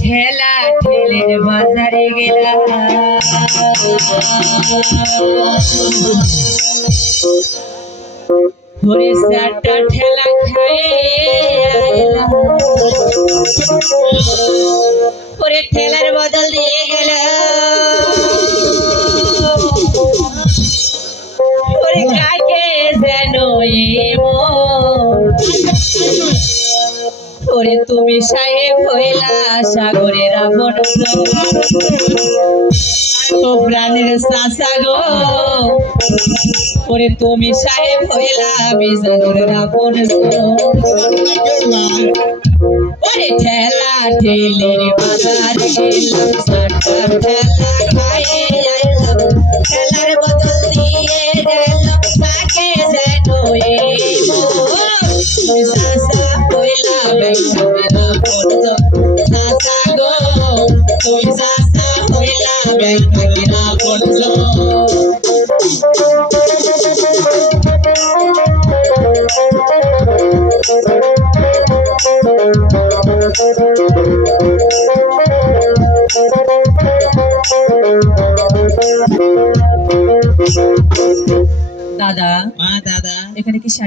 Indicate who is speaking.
Speaker 1: ঠেলা ঠেলের বাজারে গেলাম। ওরে চারটা ঠেলা খায়ে ওরে ঠেলার বদল দিয়ে গেল ওরে কাকে যেন এমন ওরে তুমি সাহেব হইলা সাগরের আপন ও প্রাণের গো। ওরে তুমি সাহেব হইলা সাগরের আপন ওরে ঠেলা ঠেলের বাজার গেলাম সাতটা ঠেলা। হইলা ব্যাংকের আপন দাদা
Speaker 2: মা দাদা।
Speaker 1: এখানে কি